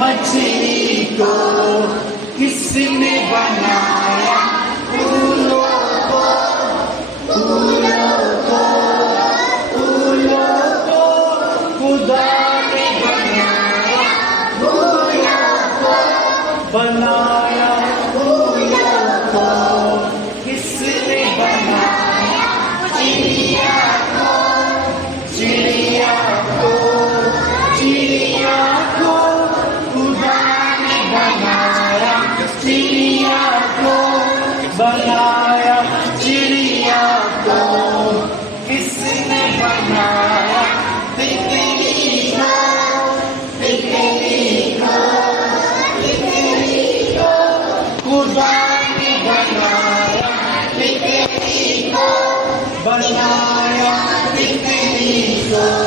मछली को किसने बनाया? फूलों को, फूलों को, फूलों को खुदा ने बनाया, फूलों को बनाया, फूलों को किसने बनाया? चिड़िया को, चिड़िया को, चिड़िया को खुदा ने बनाया, चिड़िया को बनाया, चिड़िया को किसने बनाया? तितली को, तितली को, तितली को खुदा ने बनाया, तितली को बनाया, तितली को।